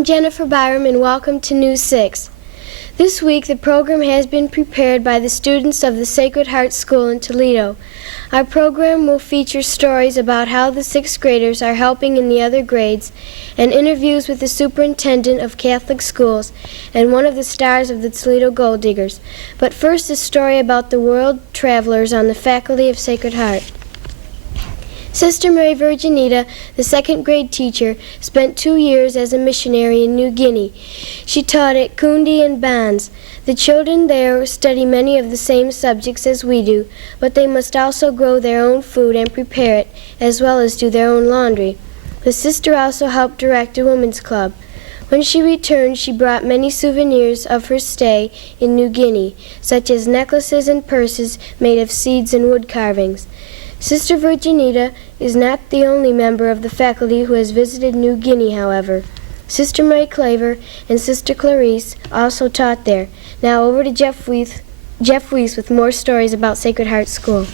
I'm Jennifer Byram and welcome to News 6. This week the program has been prepared by the students of the Sacred Heart School in Toledo. Our program will feature stories about how the 6th graders are helping in the other grades and interviews with the superintendent of Catholic schools and one of the stars of the Toledo Gold Diggers. But first a story about the world travelers on the faculty of Sacred Heart. Sister Mary Virginita, the 2nd grade teacher, spent 2 years as a missionary in New Guinea. She taught at Kundi and Bans. The children there study many of the same subjects as we do, but they must also grow their own food and prepare it, as well as do their own laundry. The sister also helped direct a women's club. When she returned, she brought many souvenirs of her stay in New Guinea, such as necklaces and purses made of seeds and wood carvings. Sister Virginita is not the only member of the faculty who has visited New Guinea, however. Sister Mary Claver and Sister Clarice also taught there. Now over to Jeff Weiss with more stories about Sacred Heart School.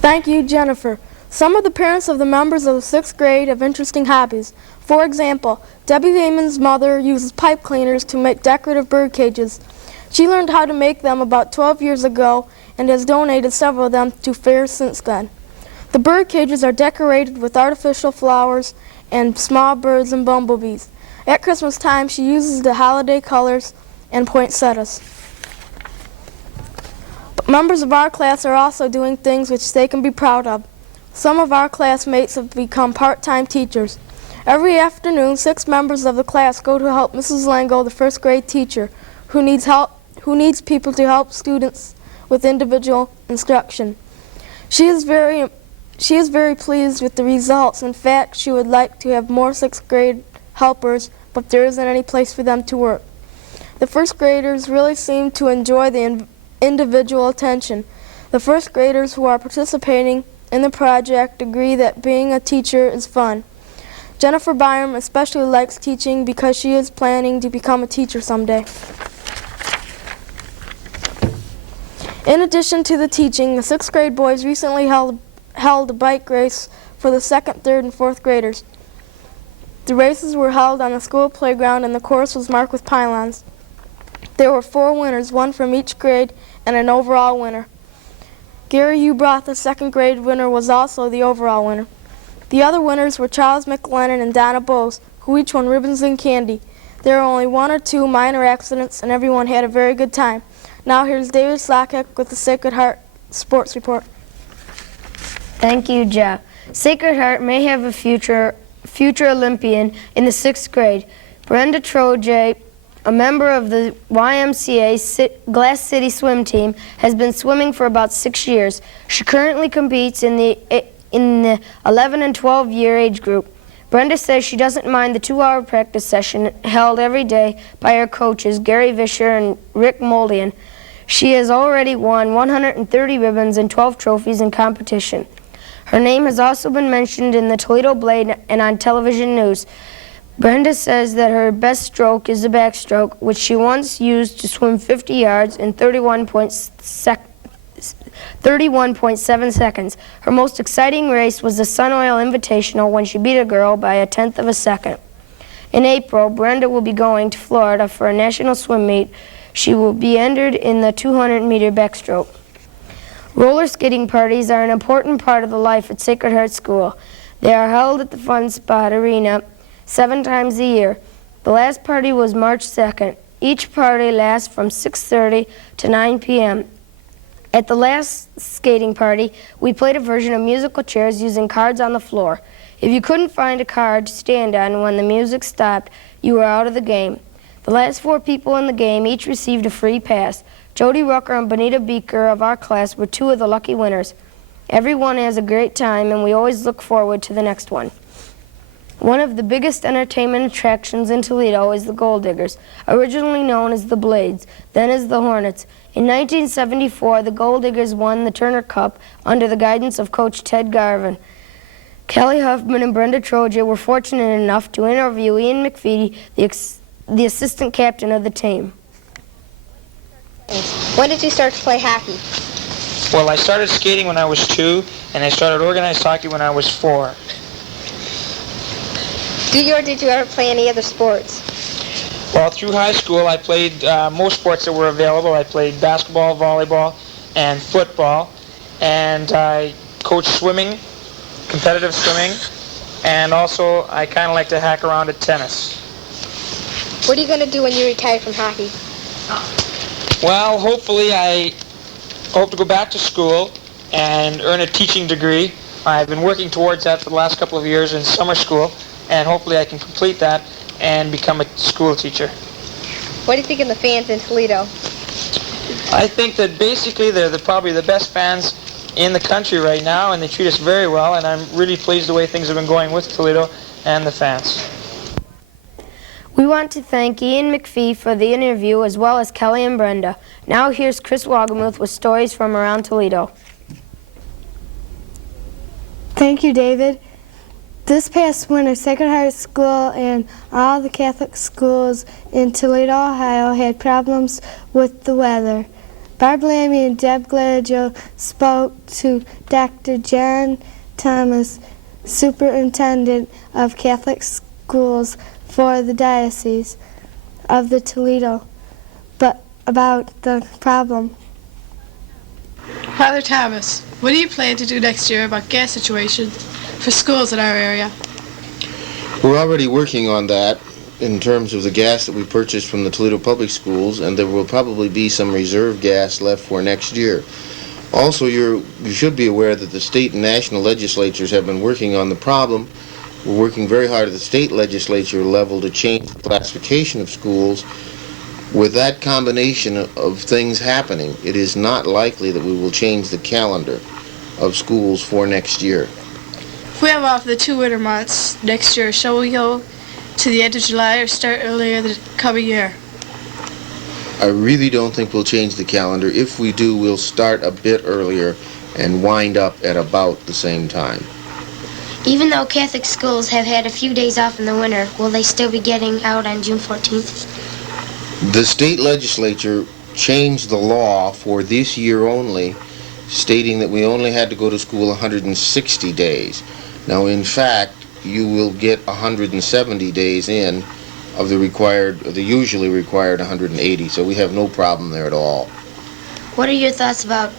Thank you, Jennifer. Some of the parents of the members of the 6th grade have interesting hobbies. For example, Debbie Vayman's mother uses pipe cleaners to make decorative bird cages. She learned how to make them about 12 years ago and has donated several of them to fairs since then. The bird cages are decorated with artificial flowers and small birds and bumblebees. At Christmas time, she uses the holiday colors and poinsettias. But members of our class are also doing things which they can be proud of. Some of our classmates have become part-time teachers. Every afternoon, 6 members of the class go to help Mrs. Lango, the 1st grade teacher, who needs people to help students with individual instruction. She is very pleased with the results. In fact, she would like to have more 6th grade helpers, but there isn't any place for them to work. The 1st graders really seem to enjoy the individual attention. The 1st graders who are participating in the project agree that being a teacher is fun. Jennifer Byram especially likes teaching because she is planning to become a teacher someday. In addition to the teaching, the 6th grade boys recently held a bike race for the 2nd, 3rd, and 4th graders. The races were held on the school playground and the course was marked with pylons. There were 4 winners, 1 from each grade, and an overall winner. Gary Ubroth, the 2nd grade winner, was also the overall winner. The other winners were Charles McLennan and Donna Bose, who each won ribbons and candy. There were only 1 or 2 minor accidents and everyone had a very good time. Now here's David Slakek with the Sacred Heart Sports Report. Thank you, Jeff. Sacred Heart may have a future Olympian in the 6th grade. Brenda Trojan, a member of the YMCA Glass City swim team, has been swimming for about 6 years. She currently competes in the 11 and 12-year age group. Brenda says she doesn't mind the 2-hour practice session held every day by her coaches, Gary Vischer and Rick Moldian. She has already won 130 ribbons and 12 trophies in competition. Her name has also been mentioned in the Toledo Blade and on television news. Brenda says that her best stroke is the backstroke, which she once used to swim 50 yards in 31.7 seconds. Her most exciting race was the Sun Oil Invitational when she beat a girl by a 1/10 of a second. In April, Brenda will be going to Florida for a national swim meet. She will be entered in the 200-meter backstroke. Roller skating parties are an important part of the life at Sacred Heart School. They are held at the Fun Spot Arena 7 times a year. The last party was March 2nd. Each party lasts from 6:30 to 9 p.m. At the last skating party, we played a version of musical chairs using cards on the floor. If you couldn't find a card to stand on when the music stopped, you were out of the game. The last 4 people in the game each received a free pass. Jody Rucker and Bonita Beaker of our class were 2 of the lucky winners. Everyone has a great time, and we always look forward to the next one. One of the biggest entertainment attractions in Toledo is the Gold Diggers, originally known as the Blades, then as the Hornets. In 1974, the Gold Diggers won the Turner Cup under the guidance of Coach Ted Garvin. Kelly Huffman and Brenda Trojan were fortunate enough to interview Ian McFeety, the assistant captain of the team. When did you start to play hockey? Well, I started skating when I was 2, and I started organized hockey when I was 4. Did you ever play any other sports? Well, through high school, I played most sports that were available. I played basketball, volleyball, and football. And I coached swimming, competitive swimming, and also I kind of like to hack around at tennis. What are you going to do when you retire from hockey? Well, hopefully I hope to go back to school and earn a teaching degree. I've been working towards that for the last couple of years in summer school, and hopefully I can complete that and become a school teacher. What do you think of the fans in Toledo? I think that basically they're probably the best fans in the country right now, and they treat us very well, and I'm really pleased the way things have been going with Toledo and the fans. We want to thank Ian McPhee for the interview, as well as Kelly and Brenda. Now here's Chris Wagamuth with stories from around Toledo. Thank you, David. This past winter, Sacred Heart School and all the Catholic schools in Toledo, Ohio had problems with the weather. Barb Lammy and Deb Gladgel spoke to Dr. John Thomas, Superintendent of Catholic Schools for the Diocese of the Toledo, but about the problem. Father Thomas, what do you plan to do next year about gas situations for schools in our area? We're already working on that in terms of the gas that we purchased from the Toledo Public Schools, and there will probably be some reserve gas left for next year. Also, you should be aware that the state and national legislatures have been working on the problem. We're working very hard at the state legislature level to change the classification of schools. With that combination of things happening, it is not likely that we will change the calendar of schools for next year. If we have off the 2 winter months next year, shall we go to the end of July or start earlier the coming year? I really don't think we'll change the calendar. If we do, we'll start a bit earlier and wind up at about the same time. Even though Catholic schools have had a few days off in the winter, will they still be getting out on June 14th? The state legislature changed the law for this year only, stating that we only had to go to school 160 days. Now, in fact, you will get 170 days in of the usually required 180, so we have no problem there at all. What are your thoughts about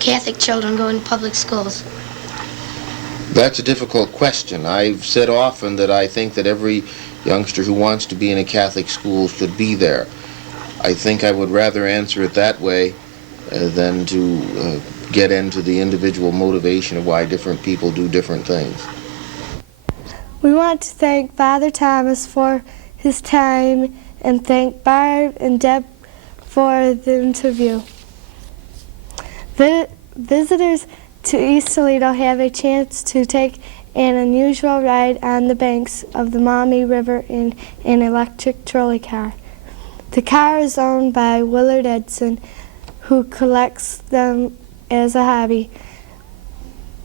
Catholic children going to public schools? That's a difficult question. I've said often that I think that every youngster who wants to be in a Catholic school should be there. I think I would rather answer it that way than to get into the individual motivation of why different people do different things. We want to thank Father Thomas for his time and thank Barb and Deb for the interview. Visitors to East Toledo have a chance to take an unusual ride on the banks of the Maumee River in an electric trolley car. The car is owned by Willard Edson, who collects them as a hobby.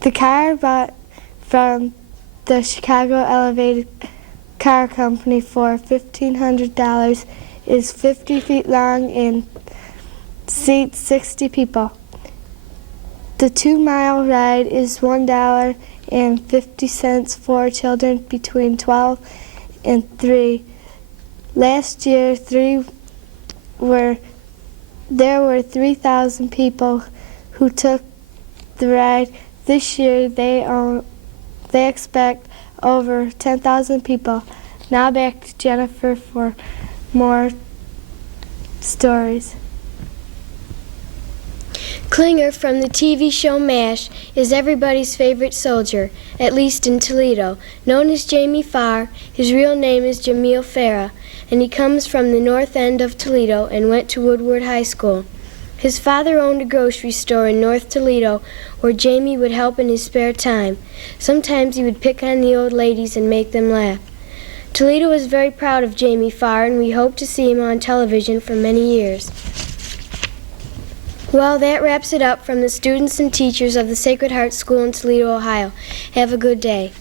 The car, bought from the Chicago Elevated Car Company for $1,500, is 50 feet long and seats 60 people. The 2-mile ride is $1.50 for children between 12 and 3. Last year, there were 3,000 people who took the ride. This year, they expect over 10,000 people. Now back to Jennifer for more stories. Klinger from the TV show MASH is everybody's favorite soldier, at least in Toledo. Known as Jamie Farr, his real name is Jamil Farah, and he comes from the north end of Toledo and went to Woodward High School. His father owned a grocery store in North Toledo where Jamie would help in his spare time. Sometimes he would pick on the old ladies and make them laugh. Toledo is very proud of Jamie Farr, and we hope to see him on television for many years. Well, that wraps it up from the students and teachers of the Sacred Heart School in Toledo, Ohio. Have a good day.